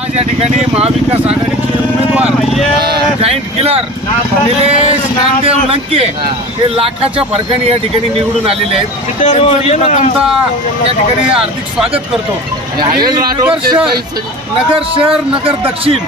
आज या ठिकाणी महाविकास आघाडीचे उमेदवार जाईंट किलर निलेश नामदेव लंके हे लाखाच्या फरकाने या ठिकाणी निवडून आलेले आहेत. प्रथमतः या ठिकाणी हार्दिक स्वागत करतो. आणि नगर शहर नगर शहर नगर दक्षिण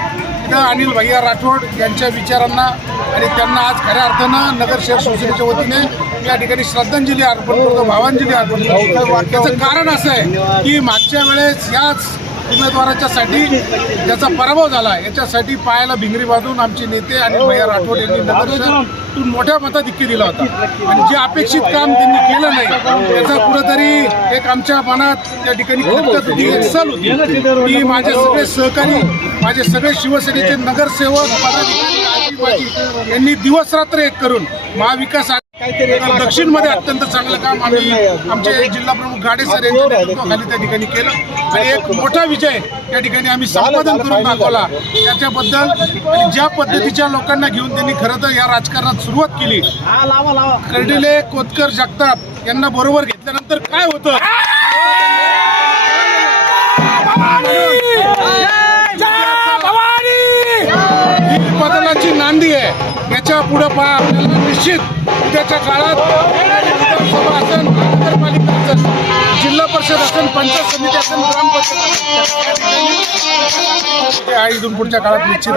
अनिल भैया राठोड यांच्या विचारांना आणि त्यांना आज खऱ्या अर्थानं नगर शहर शिवसेनेच्या वतीने या ठिकाणी श्रद्धांजली अर्पण करतो भावांजली अर्पण करतो. त्याचं कारण असं आहे की मागच्या वेळेस याच उमेदवाराच्यासाठी ज्याचा पराभव झाला याच्यासाठी पायाला भिंगरी बांधून आमचे नेते आणि भैया राठोड यांनी नगर शहरातून मोठ्या मताधिक्य दिला होता. आणि जे अपेक्षित काम त्यांनी केलं नाही त्याचा कुठंतरी एक आमच्या मनात त्या ठिकाणी होती एक सल होती. की माझे सगळे सहकारी माझे सगळे शिवसेनेचे नगरसेवक पदाधिकारी यांनी दिवस रात्र एक करून महाविकास आघाडी दक्षिणमध्ये अत्यंत चांगलं काम आम्ही आमचे जिल्हा प्रमुख गाडे सर यांच्या त्या ठिकाणी केलं. आणि एक मोठा विजय त्या ठिकाणी आम्ही संपादन करून दाखवला. त्याच्याबद्दल ज्या पद्धतीच्या लोकांना घेऊन त्यांनी खरं तर या राजकारणात सुरुवात केली. कर्डिले कोतकर जगताप यांना बरोबर घेतल्यानंतर काय होतं? बदलाची नांदी आहे. पुढे पहा आपल्याला निश्चित उद्याच्या काळात विधानसभा असेल महानगरपालिका असेल जिल्हा परिषद असेल पंचायत समिती असेल ग्रामपंचायत असेल हे आहे इथून पुढच्या काळात निश्चित